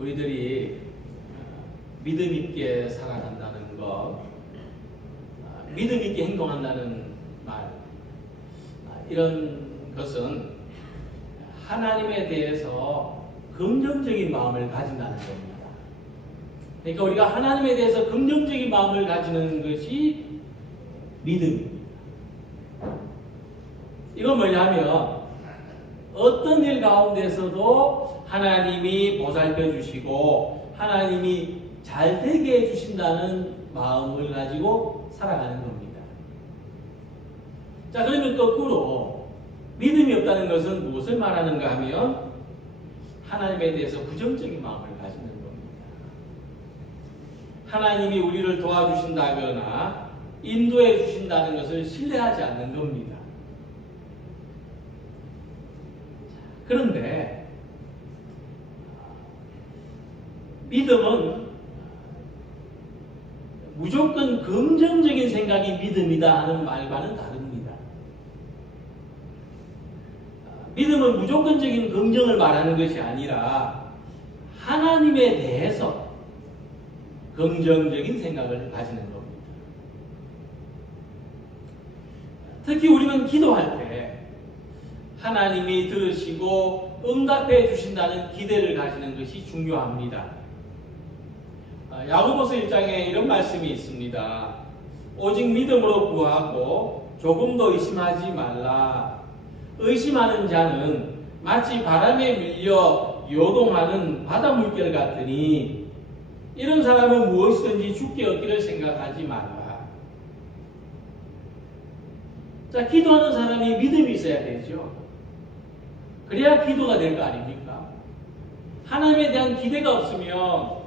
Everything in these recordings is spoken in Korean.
우리들이 믿음 있게 살아간다는 것, 믿음 있게 행동한다는 말, 이런 것은 하나님에 대해서 긍정적인 마음을 가진다는 겁니다. 그러니까 우리가 하나님에 대해서 긍정적인 마음을 가지는 것이 믿음입니다. 이건 뭐냐면 어떤 일 가운데서도 하나님이 보살펴 주시고 하나님이 잘 되게 해주신다는 마음을 가지고 살아가는 겁니다. 자, 그러면 거꾸로 믿음이 없다는 것은 무엇을 말하는가 하면 하나님에 대해서 부정적인 마음을 가지는 겁니다. 하나님이 우리를 도와주신다거나 인도해 주신다는 것을 신뢰하지 않는 겁니다. 그런데 믿음은 무조건 긍정적인 생각이 믿음이다 하는 말과는 다릅니다. 믿음은 무조건적인 긍정을 말하는 것이 아니라 하나님에 대해서 긍정적인 생각을 가지는 겁니다. 특히 우리는 기도할 때 하나님이 들으시고 응답해 주신다는 기대를 가지는 것이 중요합니다. 야고보서 1장에 이런 말씀이 있습니다. 오직 믿음으로 구하고 조금도 의심하지 말라. 의심하는 자는 마치 바람에 밀려 요동하는 바다 물결 같으니 이런 사람은 무엇이든지 죽게 얻기를 생각하지 말라. 자, 기도하는 사람이 믿음이 있어야 되죠. 그래야 기도가 될 거 아닙니까? 하나님에 대한 기대가 없으면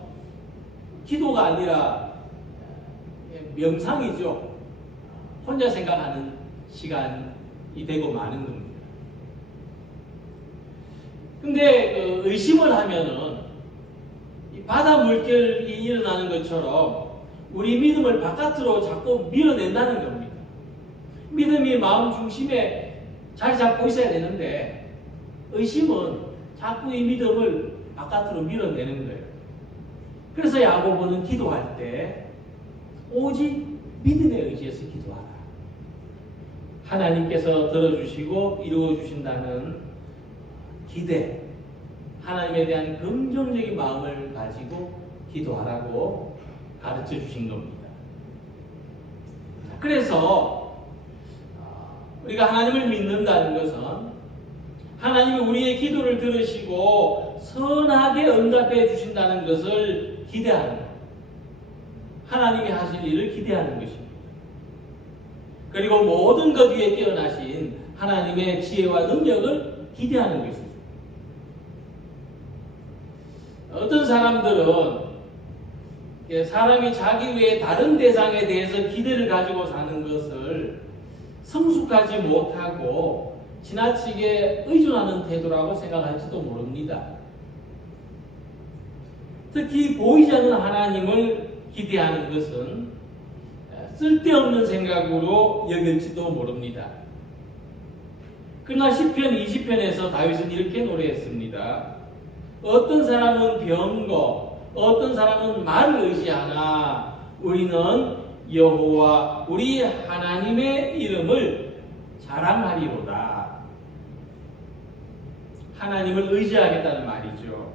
기도가 아니라 명상이죠. 혼자 생각하는 시간이 되고 마는 겁니다. 근데 의심을 하면은 바다 물결이 일어나는 것처럼 우리 믿음을 바깥으로 자꾸 밀어낸다는 겁니다. 믿음이 마음 중심에 자리 잡고 있어야 되는데 의심은 자꾸 이 믿음을 바깥으로 밀어내는 거예요. 그래서 야고보는 기도할 때 오직 믿음에 의지해서 기도하라. 하나님께서 들어주시고 이루어주신다는 기대, 하나님에 대한 긍정적인 마음을 가지고 기도하라고 가르쳐 주신 겁니다. 그래서 우리가 하나님을 믿는다는 것은 하나님이 우리의 기도를 들으시고 선하게 응답해 주신다는 것을 기대하는 것. 하나님이 하실 일을 기대하는 것입니다. 그리고 모든 것 위에 깨어나신 하나님의 지혜와 능력을 기대하는 것이죠. 어떤 사람들은 사람이 자기 외에 다른 대상에 대해서 기대를 가지고 사는 것을 성숙하지 못하고 지나치게 의존하는 태도라고 생각할지도 모릅니다. 특히 보이지 않는 하나님을 기대하는 것은 쓸데없는 생각으로 여길지도 모릅니다. 그러나 시편 20편에서 다윗은 이렇게 노래했습니다. 어떤 사람은 병거, 어떤 사람은 말을 의지하나 우리는 여호와 우리 하나님의 이름을 자랑하리로다. 하나님을 의지하겠다는 말이죠.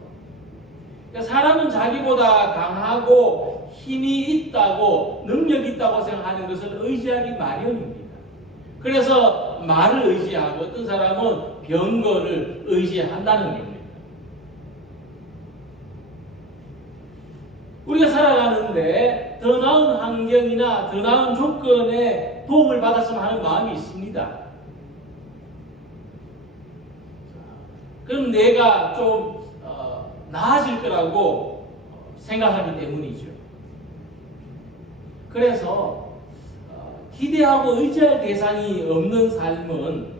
그러니까 사람은 자기보다 강하고 힘이 있다고 능력이 있다고 생각하는 것을 의지하기 마련입니다. 그래서 말을 의지하고 어떤 사람은 병거를 의지한다는 겁니다. 우리가 살아가는데 더 나은 환경이나 더 나은 조건에 도움을 받았으면 하는 마음이 있습니다. 그럼 내가 좀 나아질 거라고 생각하기 때문이죠. 그래서 기대하고 의지할 대상이 없는 삶은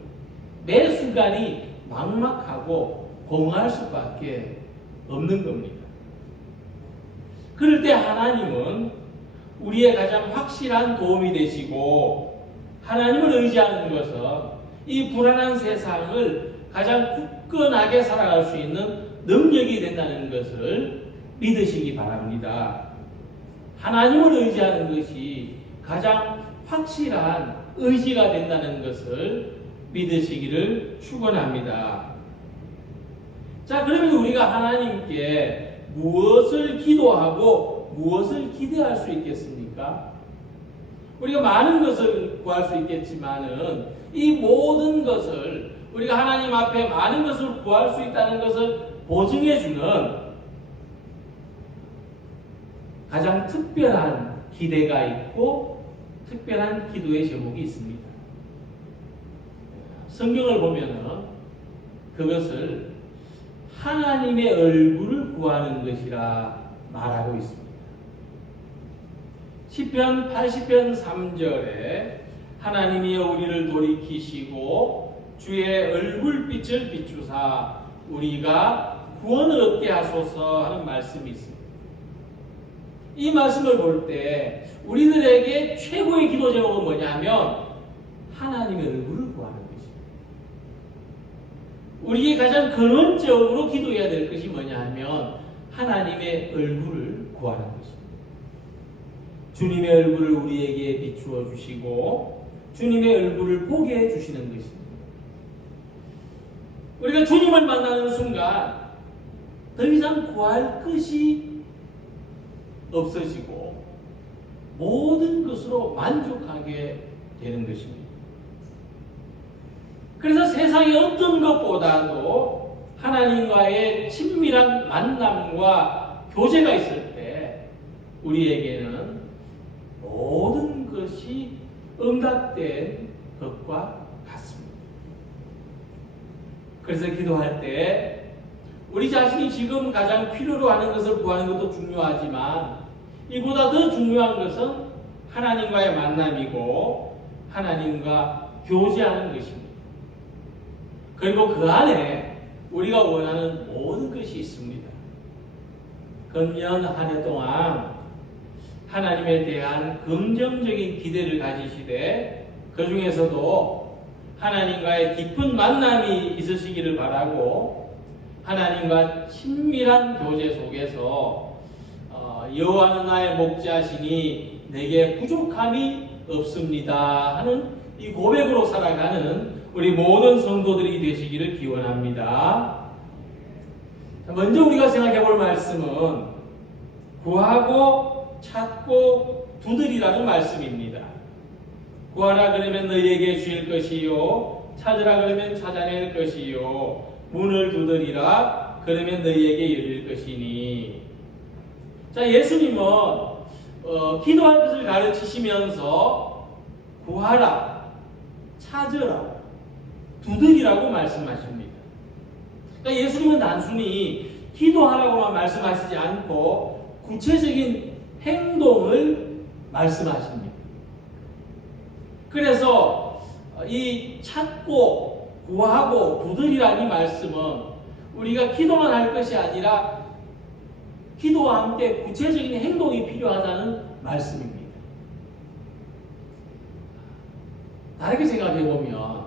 매 순간이 막막하고 공허할 수밖에 없는 겁니다. 그럴 때 하나님은 우리의 가장 확실한 도움이 되시고 하나님을 의지하는 것은 이 불안한 세상을 가장 굳건하게 살아갈 수 있는 능력이 된다는 것을 믿으시기 바랍니다. 하나님을 의지하는 것이 가장 확실한 의지가 된다는 것을 믿으시기를 축원합니다. 자, 그러면 우리가 하나님께 무엇을 기도하고 무엇을 기대할 수 있겠습니까? 우리가 많은 것을 구할 수 있겠지만은 이 모든 것을 우리가 하나님 앞에 많은 것을 구할 수 있다는 것을 보증해주는 가장 특별한 기대가 있고 특별한 기도의 제목이 있습니다. 성경을 보면은 그것을 하나님의 얼굴을 구하는 것이라 말하고 있습니다. 시편 80편 3절에 하나님이여 우리를 돌이키시고 주의 얼굴빛을 비추사 우리가 구원을 얻게 하소서 하는 말씀이 있습니다. 이 말씀을 볼 때 우리들에게 최고의 기도 제목은 뭐냐면 하나님의 얼굴을 구하는 것입니다. 우리에게 가장 근원적으로 기도해야 될 것이 뭐냐 하면 하나님의 얼굴을 구하는 것입니다. 주님의 얼굴을 우리에게 비추어 주시고 주님의 얼굴을 보게 해 주시는 것입니다. 우리가 주님을 만나는 순간 더 이상 구할 것이 없어지고 모든 것으로 만족하게 되는 것입니다. 그래서 세상의 어떤 것보다도 하나님과의 친밀한 만남과 교제가 있을 때 우리에게는 모든 것이 응답된 것과 같습니다. 그래서 기도할 때 우리 자신이 지금 가장 필요로 하는 것을 구하는 것도 중요하지만 이보다 더 중요한 것은 하나님과의 만남이고 하나님과 교제하는 것입니다. 그리고 그 안에 우리가 원하는 모든 것이 있습니다. 금년 한 해 동안 하나님에 대한 긍정적인 기대를 가지시되 그 중에서도 하나님과의 깊은 만남이 있으시기를 바라고 하나님과 친밀한 교제 속에서 여호와는 나의 목자시니 내게 부족함이 없습니다 하는 이 고백으로 살아가는 우리 모든 성도들이 되시기를 기원합니다. 먼저 우리가 생각해 볼 말씀은 구하고 찾고 두드리라는 말씀입니다. 구하라 그러면 너희에게 주실 것이요 찾으라 그러면 찾아낼 것이요 문을 두드리라 그러면 너희에게 열릴 것이니. 자, 예수님은 기도할 것을 가르치시면서 구하라, 찾으라, 두드리라고 말씀하십니다. 그러니까 예수님은 단순히 기도하라고만 말씀하시지 않고 구체적인 행동을 말씀하십니다. 그래서 이 찾고 구하고 두드리라는 이 말씀은 우리가 기도만 할 것이 아니라 기도와 함께 구체적인 행동이 필요하다는 말씀입니다. 다르게 생각해 보면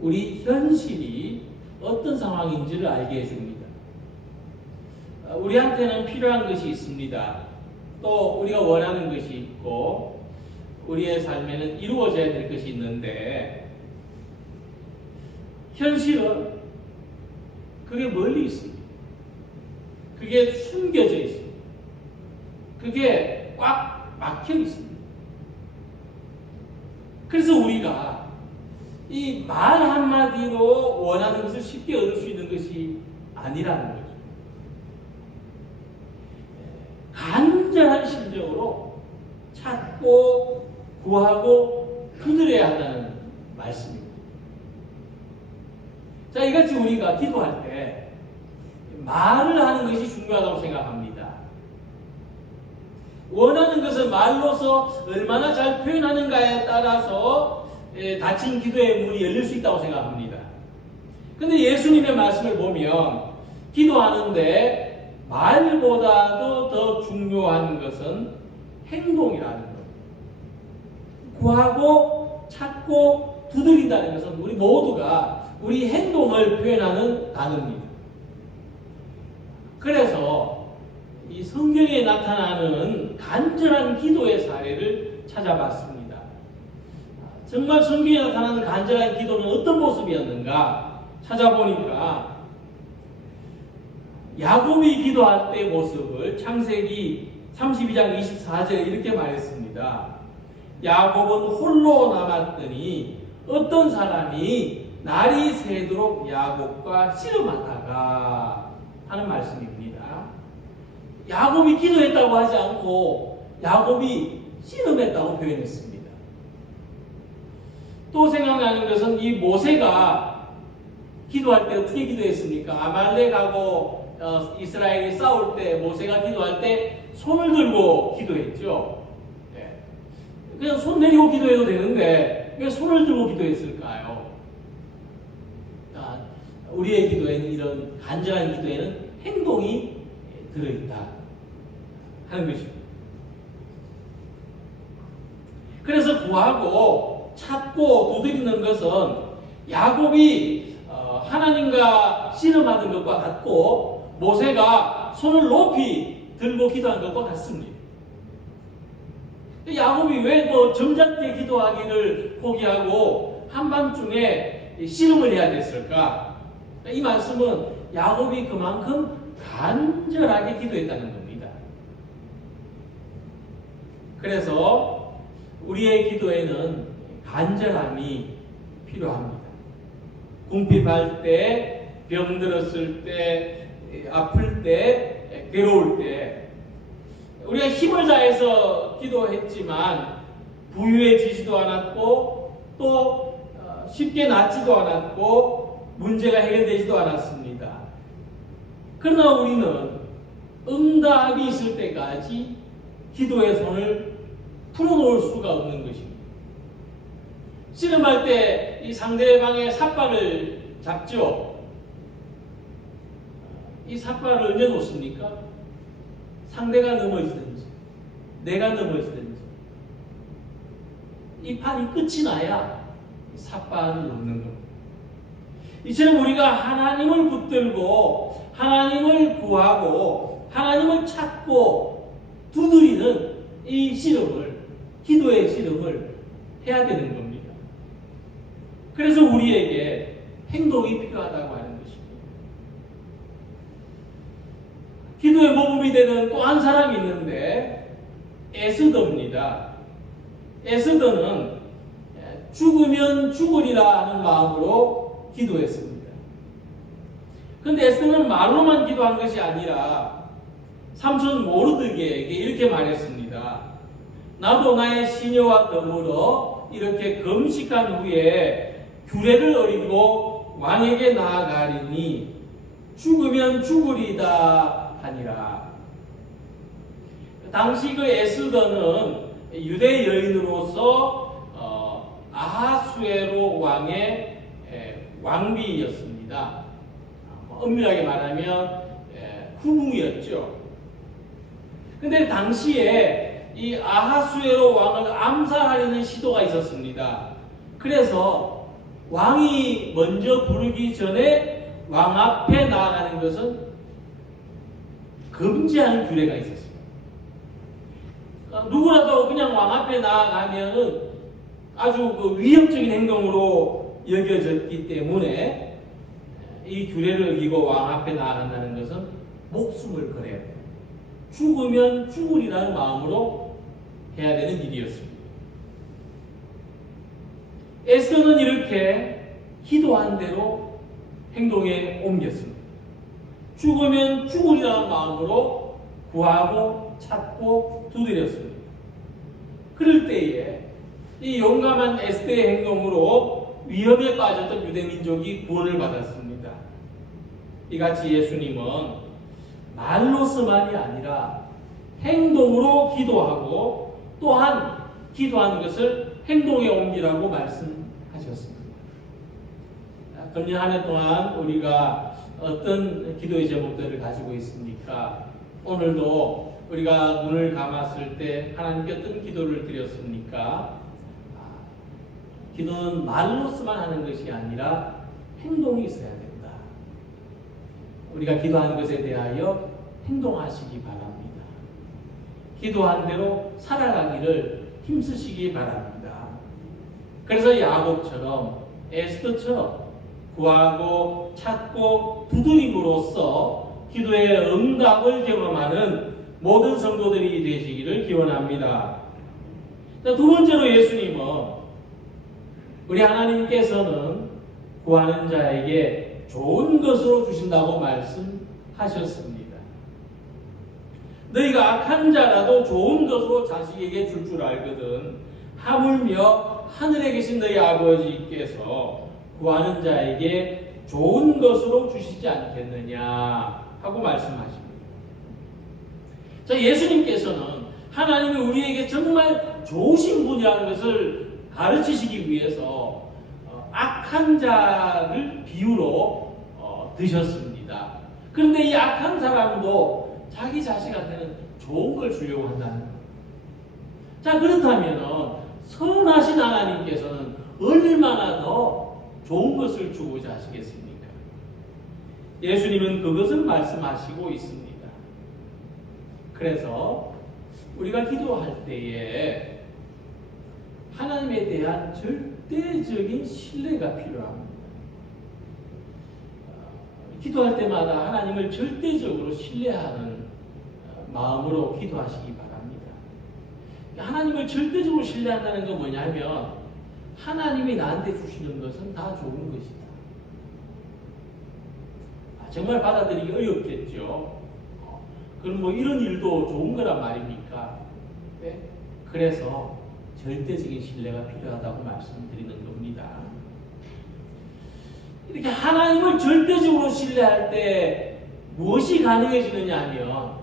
우리 현실이 어떤 상황인지를 알게 해줍니다. 우리한테는 필요한 것이 있습니다. 또 우리가 원하는 것이 있고 우리의 삶에는 이루어져야 될 것이 있는데 현실은 그게 멀리 있습니다. 그게 숨겨져 있습니다. 그게 꽉 막혀 있습니다. 그래서 우리가 이 말 한마디로 원하는 것을 쉽게 얻을 수 있는 것이 아니라는 거죠. 간절한 심정으로 찾고 구하고 두드려야 한다는 말씀입니다. 자, 이같이 우리가 기도할 때 말을 하는 것이 중요하다고 생각합니다. 원하는 것을 말로서 얼마나 잘 표현하는가에 따라서 닫힌 기도의 문이 열릴 수 있다고 생각합니다. 근데 예수님의 말씀을 보면 기도하는데 말보다도 더 중요한 것은 행동이라는 것. 구하고 찾고 두드린다는 것은 우리 모두가 우리 행동을 표현하는 단어입니다. 그래서 성경에 나타나는 간절한 기도의 사례를 찾아봤습니다. 정말 성경에 나타나는 간절한 기도는 어떤 모습이었는가 찾아보니까 야곱이 기도할 때의 모습을 창세기 32장 24절에 이렇게 말했습니다. 야곱은 홀로 남았더니 어떤 사람이 날이 새도록 야곱과 씨름하다가 하는 말씀입니다. 야곱이 기도했다고 하지 않고 야곱이 씨름했다고 표현했습니다. 또 생각나는 것은 이 모세가 기도할 때 어떻게 기도했습니까? 아말렉하고 이스라엘이 싸울 때 모세가 기도할 때 손을 들고 기도했죠. 네. 그냥 손 내리고 기도해도 되는데 왜 손을 들고 기도했을까요? 우리의 기도에는 이런 간절한 기도에는 행동이 들어있다 하는 것입니다. 그래서 구하고 찾고 두드리는 것은 야곱이 하나님과 씨름하는 것과 같고 모세가 손을 높이 들고 기도한 것과 같습니다. 야곱이 왜 점잖게 기도하기를 포기하고 한밤중에 씨름을 해야 됐을까? 이 말씀은 야곱이 그만큼 간절하게 기도했다는 겁니다. 그래서 우리의 기도에는 간절함이 필요합니다. 궁핍할 때, 병들었을 때, 아플 때, 괴로울 때 우리가 힘을 다해서 기도했지만 부유해지지도 않았고 또 쉽게 낫지도 않았고 문제가 해결되지도 않았습니다. 그러나 우리는 응답이 있을 때까지 기도의 손을 풀어놓을 수가 없는 것입니다. 씨름할 때 이 상대방의 삿발을 잡죠. 이 삿발을 언제 놓습니까? 상대가 넘어지든지 내가 넘어지든지 이 판이 끝이 나야 삿발을 놓는 겁니다. 이처럼 우리가 하나님을 붙들고 하나님을 구하고 하나님을 찾고 두드리는 이 씨름을, 기도의 씨름을 해야 되는 겁니다. 그래서 우리에게 행동이 필요하다고 하는 것입니다. 기도의 모범이 되는 또 한 사람이 있는데 에스더입니다. 에스더는 죽으면 죽으리라 하는 마음으로 기도했습니다. 그런데 에스더는 말로만 기도한 것이 아니라 삼촌 모르드게에게 이렇게 말했습니다. 나도 나의 시녀와 더불어 이렇게 금식한 후에 규례를 어기고 왕에게 나아가리니 죽으면 죽으리다 하니라. 당시 그 에스더는 유대 여인으로서 아하수에로 왕의 왕비였습니다. 엄밀하게 말하면 후궁이었죠. 근데 당시에 이 아하수에로 왕을 암살하려는 시도가 있었습니다. 그래서 왕이 먼저 부르기 전에 왕 앞에 나아가는 것은 금지하는 규례가 있었습니다. 누구라도 그냥 왕 앞에 나아가면은 아주 위협적인 행동으로 여겨졌기 때문에 이 규례를 어기고 왕 앞에 나아간다는 것은 목숨을 걸어야 돼요. 죽으면 죽으리라는 마음으로 해야 되는 일이었습니다. 에스더는 이렇게 기도한 대로 행동에 옮겼습니다. 죽으면 죽으리라는 마음으로 구하고 찾고 두드렸습니다. 그럴 때에 이 용감한 에스더의 행동으로 위험에 빠졌던 유대민족이 구원을 받았습니다. 이같이 예수님은 말로서만이 아니라 행동으로 기도하고 또한 기도하는 것을 행동에 옮기라고 말씀하셨습니다. 금년 한 해 동안 우리가 어떤 기도의 제목들을 가지고 있습니까? 오늘도 우리가 눈을 감았을 때 하나님께 어떤 기도를 드렸습니까? 기도는 말로서만 하는 것이 아니라 행동이 있어야 된다. 우리가 기도하는 것에 대하여 행동하시기 바랍니다. 기도한 대로 살아가기를 힘쓰시기 바랍니다. 그래서 야곱처럼 에스더처럼 구하고 찾고 두드림으로써 기도의 응답을 경험하는 모든 성도들이 되시기를 기원합니다. 두 번째로 예수님은 우리 하나님께서는 구하는 자에게 좋은 것으로 주신다고 말씀하셨습니다. 너희가 악한 자라도 좋은 것으로 자식에게 줄 줄 알거든 하물며 하늘에 계신 너희 아버지께서 구하는 자에게 좋은 것으로 주시지 않겠느냐 하고 말씀하십니다. 자, 예수님께서는 하나님이 우리에게 정말 좋으신 분이라는 것을 가르치시기 위해서 악한 자를 비유로 드셨습니다. 그런데 이 악한 사람도 자기 자식한테는 좋은 걸 주려고 한다는 거예요. 자, 그렇다면 선하신 하나님께서는 얼마나 더 좋은 것을 주고자 하시겠습니까? 예수님은 그것을 말씀하시고 있습니다. 그래서 우리가 기도할 때에 하나님에 대한 절대적인 신뢰가 필요합니다. 기도할 때마다 하나님을 절대적으로 신뢰하는 마음으로 기도하시기 바랍니다. 하나님을 절대적으로 신뢰한다는 건 뭐냐면 하나님이 나한테 주시는 것은 다 좋은 것이다. 정말 받아들이기 어렵겠죠. 그럼 뭐 이런 일도 좋은 거란 말입니까? 네? 그래서 절대적인 신뢰가 필요하다고 말씀드리는 겁니다. 이렇게 하나님을 절대적으로 신뢰할 때 무엇이 가능해지느냐 하면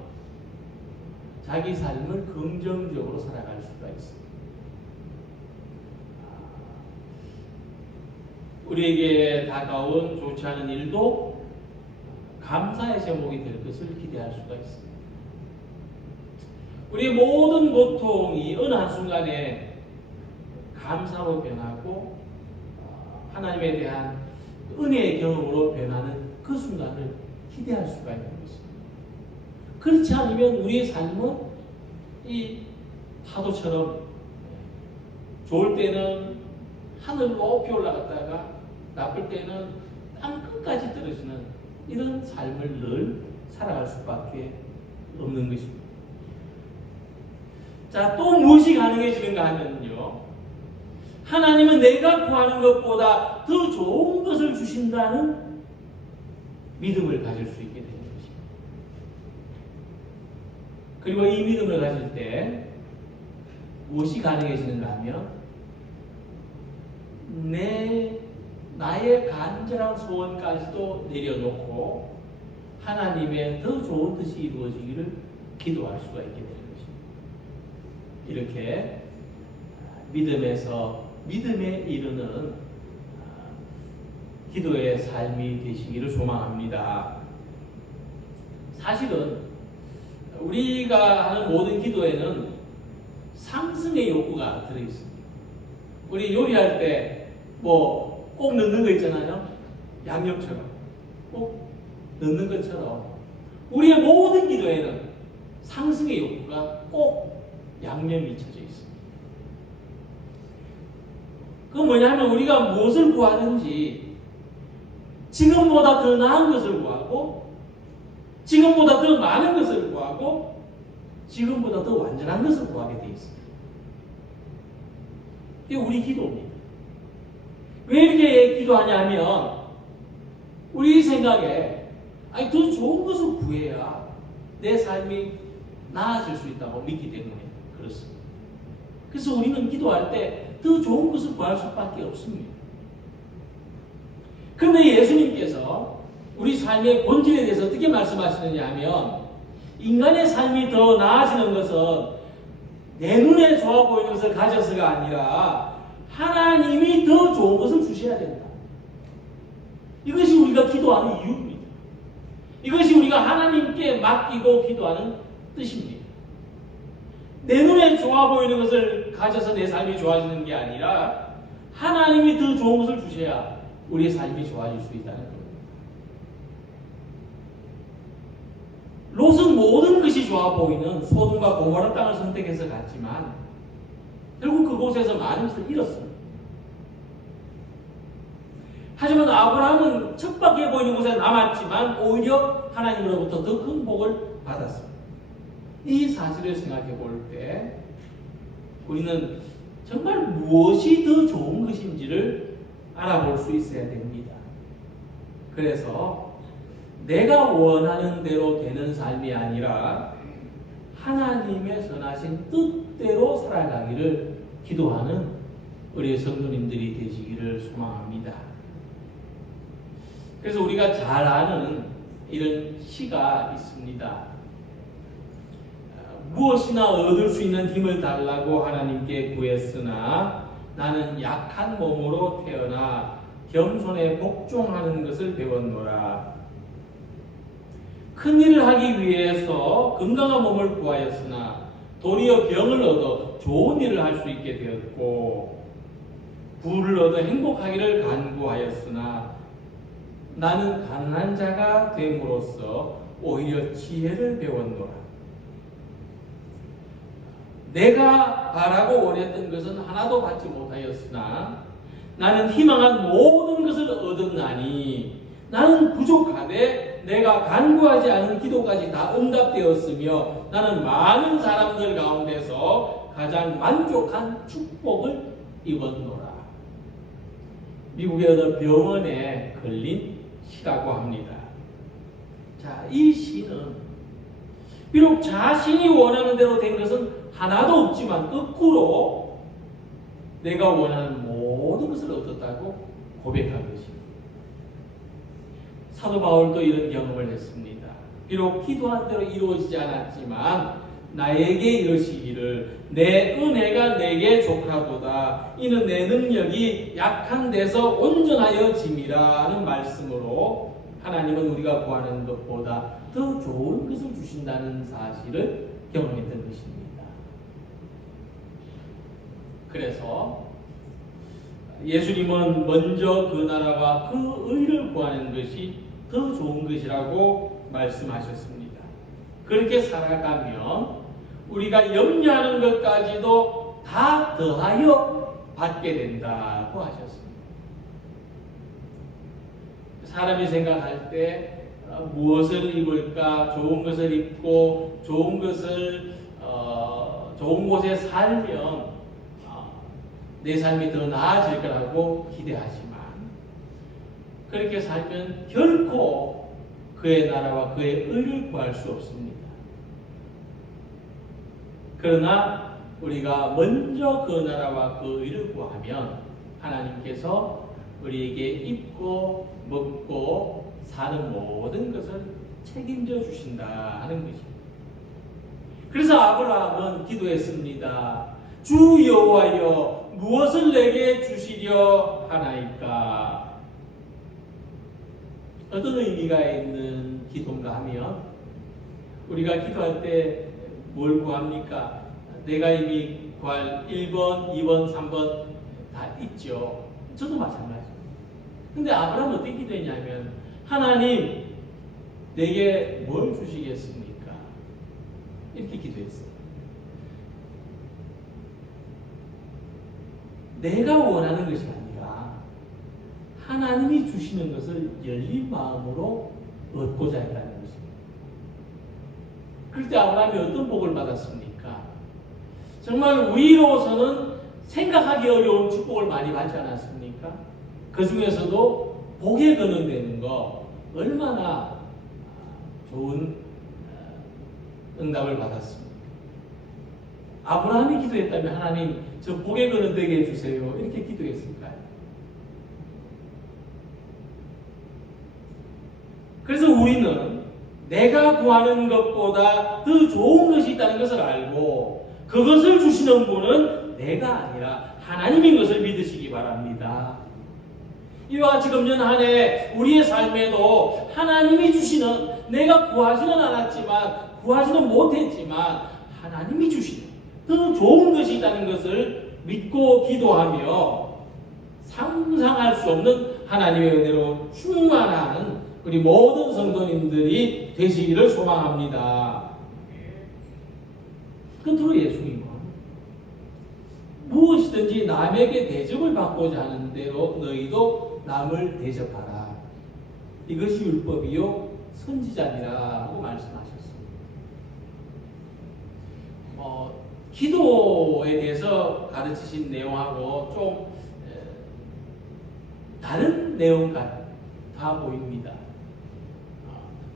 자기 삶을 긍정적으로 살아갈 수가 있습니다. 우리에게 다가온 좋지 않은 일도 감사의 제목이 될 것을 기대할 수가 있습니다. 우리의 모든 고통이 어느 한순간에 감사로 변하고 하나님에 대한 은혜의 경험으로 변하는 그 순간을 기대할 수가 있는 것입니다. 그렇지 않으면 우리의 삶은 이 파도처럼 좋을 때는 하늘 높이 올라갔다가 나쁠 때는 땅 끝까지 떨어지는 이런 삶을 늘 살아갈 수밖에 없는 것입니다. 자, 또 무엇이 가능해지는가 하면요, 하나님은 내가 구하는 것보다 더 좋은 것을 주신다는 믿음을 가질 수 있게 되는 것입니다. 그리고 이 믿음을 가질 때 무엇이 가능해지는가 하면 나의 간절한 소원까지도 내려놓고 하나님의 더 좋은 뜻이 이루어지기를 기도할 수가 있게 되는 것입니다. 이렇게 믿음에서 믿음에 이르는 기도의 삶이 되시기를 소망합니다. 사실은 우리가 하는 모든 기도에는 상승의 욕구가 들어있습니다. 우리 요리할 때 뭐 꼭 넣는 거 있잖아요. 양념처럼 꼭 넣는 것처럼 우리의 모든 기도에는 상승의 욕구가 꼭 양념이 쳐져 있습니다. 그건 뭐냐면 우리가 무엇을 구하든지 지금보다 더 나은 것을 구하고 지금보다 더 많은 것을 구하고 지금보다 더 완전한 것을 구하게 되어 있습니다. 이게 우리 기도입니다. 왜 이렇게 기도하냐면 우리 생각에 더 좋은 것을 구해야 내 삶이 나아질 수 있다고 믿기 때문에 그렇습니다. 그래서 우리는 기도할 때 더 좋은 것을 구할 수밖에 없습니다. 그런데 예수님께서 우리 삶의 본질에 대해서 어떻게 말씀하시느냐 하면 인간의 삶이 더 나아지는 것은 내 눈에 좋아 보이는 것을 가져서가 아니라 하나님이 더 좋은 것을 주셔야 된다. 이것이 우리가 기도하는 이유입니다. 이것이 우리가 하나님께 맡기고 기도하는 뜻입니다. 내 눈에 좋아 보이는 것을 가져서 내 삶이 좋아지는 게 아니라 하나님이 더 좋은 것을 주셔야 우리의 삶이 좋아질 수 있다는 겁니다. 롯은 그것이 좋아 보이는 소돔과 고모라 땅을 선택해서 갔지만 결국 그곳에서 많은 것을 잃었습니다. 하지만 아브라함은 척박해 보이는 곳에 남았지만 오히려 하나님으로부터 더 큰 복을 받았습니다. 이 사실을 생각해 볼 때 우리는 정말 무엇이 더 좋은 것인지를 알아볼 수 있어야 됩니다. 그래서 내가 원하는 대로 되는 삶이 아니라 하나님의 선하신 뜻대로 살아가기를 기도하는 우리 성도님들이 되시기를 소망합니다. 그래서 우리가 잘 아는 이런 시가 있습니다. 무엇이나 얻을 수 있는 힘을 달라고 하나님께 구했으나 나는 약한 몸으로 태어나 겸손에 복종하는 것을 배웠노라. 큰 일을 하기 위해서 건강한 몸을 구하였으나 도리어 병을 얻어 좋은 일을 할 수 있게 되었고 부를 얻어 행복하기를 간구하였으나 나는 가난한 자가 됨으로써 오히려 지혜를 배웠노라. 내가 바라고 원했던 것은 하나도 받지 못하였으나 나는 희망한 모든 것을 얻었나니 나는 부족하되 내가 간구하지 않은 기도까지 다 응답되었으며 나는 많은 사람들 가운데서 가장 만족한 축복을 입었노라. 미국의 어느 병원에 걸린 시라고 합니다. 자, 이 시는 비록 자신이 원하는 대로 된 것은 하나도 없지만 거꾸로 내가 원하는 모든 것을 얻었다고 고백한 것입니다. 사도 바울도 이런 경험을 했습니다. 비록 기도한 대로 이루어지지 않았지만 나에게 이르시기를 내 은혜가 내게 족하도다. 이는 내 능력이 약한 데서 온전하여 짐이라는 말씀으로 하나님은 우리가 구하는 것보다 더 좋은 것을 주신다는 사실을 경험했던 것입니다. 그래서 예수님은 먼저 그 나라와 그 의를 구하는 것이 더 좋은 것이라고 말씀하셨습니다. 그렇게 살아가면 우리가 염려하는 것까지도 다 더하여 받게 된다고 하셨습니다. 사람이 생각할 때 무엇을 입을까, 좋은 것을 입고 좋은 것을 좋은 곳에 살면 내 삶이 더 나아질 거라고 기대하지만 그렇게 살면 결코 그의 나라와 그의 의를 구할 수 없습니다. 그러나 우리가 먼저 그 나라와 그 의를 구하면 하나님께서 우리에게 입고 먹고 사는 모든 것을 책임져 주신다 하는 것입니다. 그래서 아브라함은 기도했습니다. 주 여호와여 무엇을 내게 주시려 하나이까? 어떤 의미가 있는 기도인가 하면 우리가 기도할 때 뭘 구합니까? 내가 이미 구할 1번, 2번, 3번 다 있죠. 저도 마찬가지입니다. 근데 아브라함은 어떻게 기도했냐면 하나님 내게 뭘 주시겠습니까? 이렇게 기도했어요. 내가 원하는 것이 아니라 하나님이 주시는 것을 열린 마음으로 얻고자 했다는 것입니다. 그럴 때 아브라함이 어떤 복을 받았습니까? 정말 위로서는 생각하기 어려운 축복을 많이 받지 않았습니까? 그 중에서도 복에 거론되는 거 얼마나 좋은 응답을 받았습니까? 아브라함이 기도했다면 하나님 저 복에 거론되게 해주세요. 이렇게 기도했을까요? 그래서 우리는 내가 구하는 것보다 더 좋은 것이 있다는 것을 알고 그것을 주시는 분은 내가 아니라 하나님인 것을 믿으시기 바랍니다. 이와 같이 금년 한 해 우리의 삶에도 하나님이 주시는 내가 구하지는 않았지만 구하지는 못했지만 하나님이 주시는 더 좋은 것이 있다는 것을 믿고 기도하며 상상할 수 없는 하나님의 은혜로 충만한 우리 모든 성도님들이 되시기를 소망합니다. 끝으로 예수님은 무엇이든지 남에게 대접을 받고자 하는 대로 너희도 남을 대접하라. 이것이 율법이요 선지자니라고 말씀하셨습니다. 기도에 대해서 가르치신 내용하고 좀 다른 내용 같아 보입니다.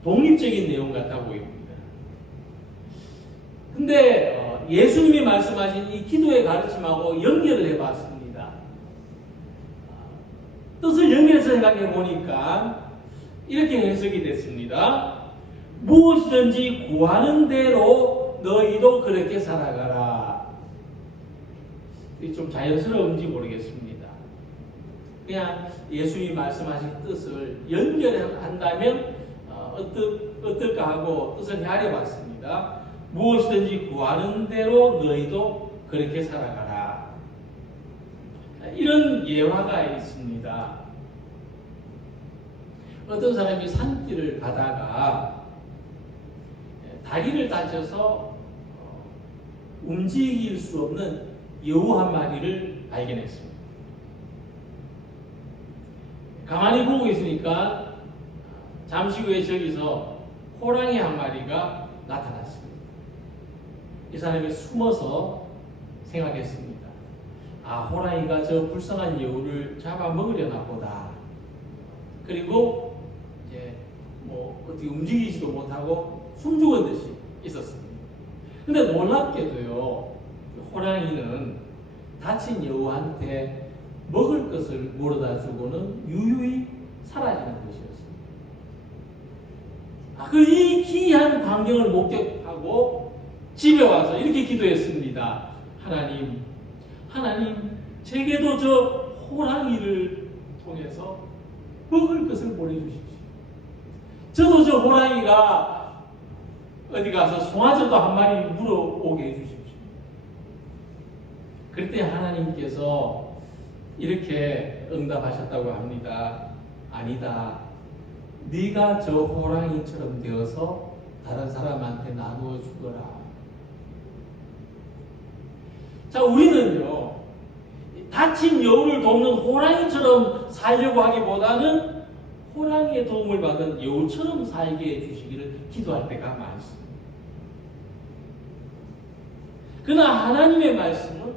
독립적인 내용 같아 보입니다. 근데 예수님이 말씀하신 이 기도의 가르침하고 연결을 해봤습니다. 뜻을 연결해서 생각해 보니까 이렇게 해석이 됐습니다. 무엇이든지 구하는 대로 너희도 그렇게 살아가라. 좀 자연스러운지 모르겠습니다. 그냥 예수님이 말씀하신 뜻을 연결한다면 어떨까 하고 뜻을 헤아려 봤습니다. 무엇이든지 구하는 대로 너희도 그렇게 살아가라. 이런 예화가 있습니다. 어떤 사람이 산길을 가다가 다리를 다쳐서 움직일 수 없는 여우 한 마리를 발견했습니다. 가만히 보고 있으니까 잠시 후에 저기서 호랑이 한 마리가 나타났습니다. 이 사람이 숨어서 생각했습니다. 아, 호랑이가 저 불쌍한 여우를 잡아먹으려나 보다. 그리고 이제 어떻게 움직이지도 못하고 숨죽은 듯이 있었습니다. 근데 놀랍게도요, 호랑이는 다친 여우한테 먹을 것을 물어다 주고는 유유히 사라지는 것이었습니다. 이 기이한 광경을 목격하고 집에 와서 이렇게 기도했습니다. 하나님, 제게도 저 호랑이를 통해서 먹을 것을 보내주십시오. 저도 저 호랑이가 어디 가서 송아지도 한 마리 물어오게 해주십시오. 그때 하나님께서 이렇게 응답하셨다고 합니다. 아니다. 네가 저 호랑이처럼 되어서 다른 사람한테 나누어 주거라. 자, 우리는요, 다친 여우를 돕는 호랑이처럼 살려고 하기보다는 호랑이의 도움을 받은 여우처럼 살게 해주시기를 기도할 때가 많습니다. 그러나 하나님의 말씀은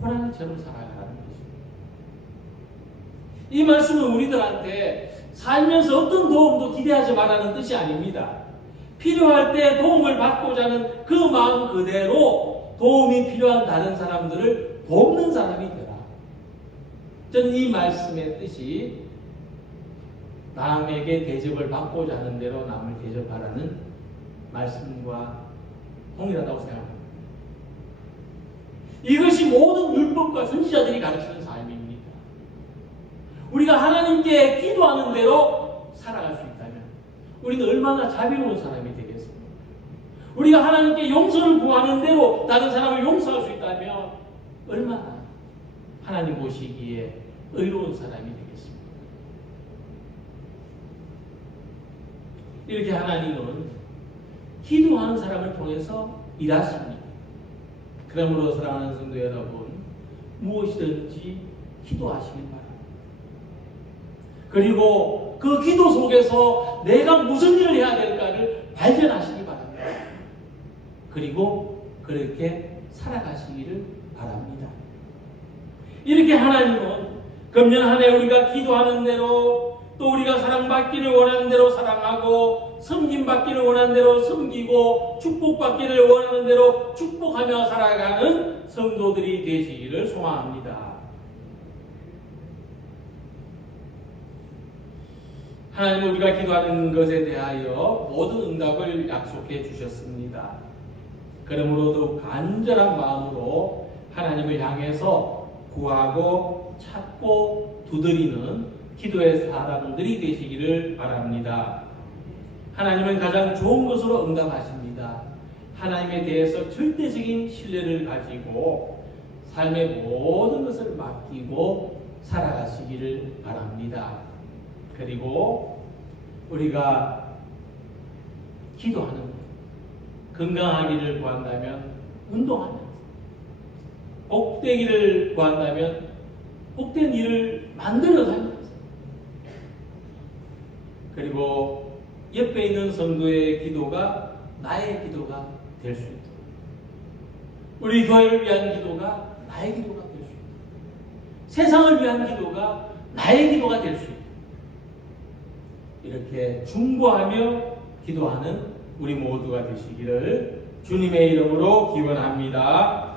호랑이처럼 살아가라는 것입니다. 이 말씀은 우리들한테 살면서 어떤 도움도 기대하지 말라는 뜻이 아닙니다. 필요할 때 도움을 받고자 하는 그 마음 그대로 도움이 필요한 다른 사람들을 돕는 사람이 되라. 저는 이 말씀의 뜻이 남에게 대접을 받고자 하는 대로 남을 대접하라는 말씀과 동일하다고 생각합니다. 이것이 모든 율법과 선지자들이 가르치는 삶입니다. 우리가 하나님께 기도하는 대로 살아갈 수 있다면 우리는 얼마나 자비로운 사람이 되겠습니까? 우리가 하나님께 용서를 구하는 대로 다른 사람을 용서할 수 있다면 얼마나 하나님 보시기에 의로운 사람이 되겠습니까? 이렇게 하나님은 기도하는 사람을 통해서 일하십니다. 그러므로 사랑하는 성도 여러분, 무엇이든지 기도하시길 바랍니다. 그리고 그 기도 속에서 내가 무슨 일을 해야 될까를 발견하시기 바랍니다. 그리고 그렇게 살아가시기를 바랍니다. 이렇게 하나님은 금년 한 해 우리가 기도하는 대로, 또 우리가 사랑받기를 원하는 대로 사랑하고, 섬김받기를 원하는 대로 섬기고, 축복받기를 원하는 대로 축복하며 살아가는 성도들이 되시기를 소망합니다. 하나님은 우리가 기도하는 것에 대하여 모든 응답을 약속해 주셨습니다. 그러므로 더욱 간절한 마음으로 하나님을 향해서 구하고 찾고 두드리는 기도의 사람들이 되시기를 바랍니다. 하나님은 가장 좋은 것으로 응답하십니다. 하나님에 대해서 절대적인 신뢰를 가지고 삶의 모든 것을 맡기고 살아가시기를 바랍니다. 그리고 우리가 기도하는 것, 건강하기를 구한다면 운동하면서 복되기를 구한다면 복된 일을 만들어가면서 그리고 옆에 있는 성도의 기도가 나의 기도가 될 수 있도록 우리 교회를 위한 기도가 나의 기도가 될 수 있도록 세상을 위한 기도가 나의 기도가 될 수 있도록 이렇게 중보하며 기도하는 우리 모두가 되시기를 주님의 이름으로 기원합니다.